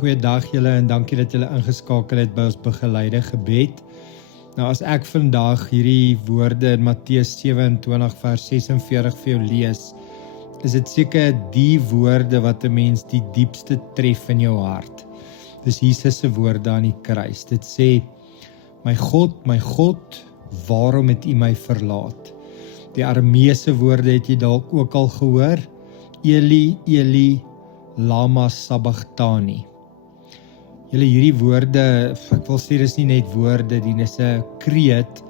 Goeiedag julle en dankie dat julle ingeskakel het by ons begeleide gebed. Nou as ek vandag hierdie woorde in Matteus 27 vers 46 vir jou lees, is dit seker die woorde wat 'n mens die diepste tref in jou hart. Dis Jesus se woorde aan die kruis. Dit sê, my God, waarom het U my verlaat? Die Arameese woorde het jy dalk ook al gehoor. Eli, Eli, lama sabachthani. Julle hierdie woorde, ek wil sê dis nie net woorde, dit is 'n kreet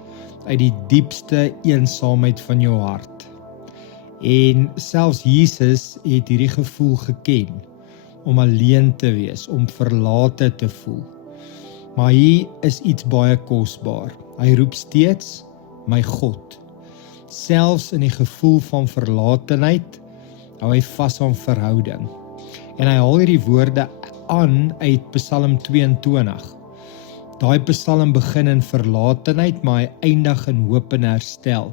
uit die diepste eensaamheid van jou hart. En selfs Jesus het hierdie gevoel geken, om alleen te wees, om verlate te voel. Maar hier is iets baie kosbaar. Hy roep steeds, my God. Selfs in die gevoel van verlatenheid, hou hy vas aan verhouding. En hy haal hierdie woorde aan uit Psalm 22. Daai Psalm begin in verlatenheid, maar hy eindig in hoop en herstel.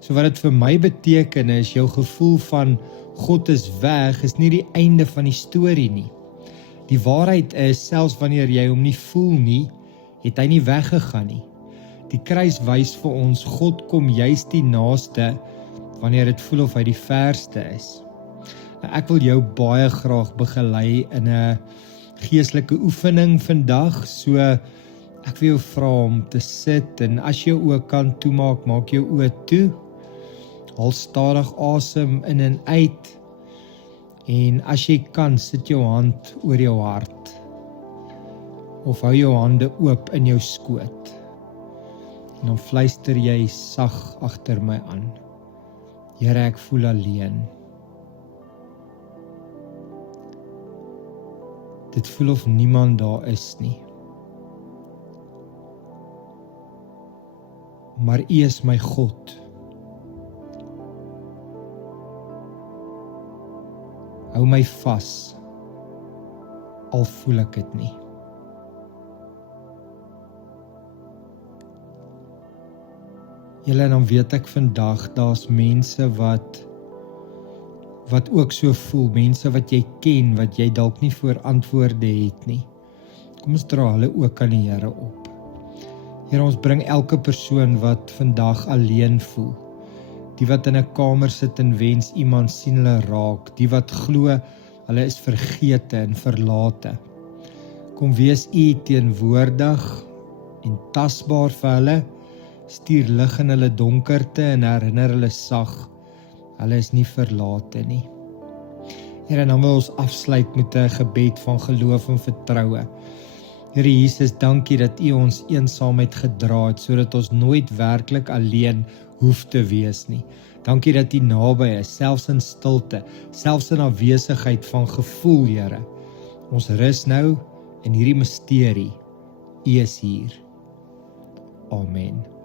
So wat dit vir my beteken is, jou gevoel van God is weg, is nie die einde van die storie nie. Die waarheid is, selfs wanneer jy hom nie voel nie, het hy nie weggegaan nie. Die kruis wys vir ons, God kom juist die naaste, wanneer dit voel of hy die verste is. Nou, ek wil jou baie graag begelei in 'n geestelike oefening vandag, so ek wil jou vra om te sit, en as jy jou oë kan toemaak, maak jou oë toe, haal stadig asem in en uit, en as jy kan, sit jou hand oor jou hart, of hou jou hande oop in jou skoot, en dan fluister jy sag agter my aan, Here, ek voel alleen. Dit voel of niemand daar is nie. Maar U is my God. Hou my vas, al voel ek dit nie. Julle, dan weet ek vandag, daar's mense wat ook so voel, mense wat jy ken, wat jy dalk nie voor antwoorde het nie. Kom ons dra hulle ook aan die Here op. Here, ons bring elke persoon wat vandag alleen voel, die wat in 'n kamer sit en wens iemand sien hulle raak, die wat glo hulle is vergete en verlate. Kom wees U teenwoordig en tasbaar vir hulle, stuur lig in hulle donkerte en herinner hulle sag, hulle is nie verlate nie. Here, dan wil ons afsluit met 'n gebed van geloof en vertroue. Here Jesus, dankie dat U ons eensaamheid gedra het, sodat ons nooit werklik alleen hoef te wees nie. Dankie dat U naby is, selfs in stilte, selfs in afwesigheid van gevoel, Here. Ons rus nou in hierdie misterie. U is hier. Amen.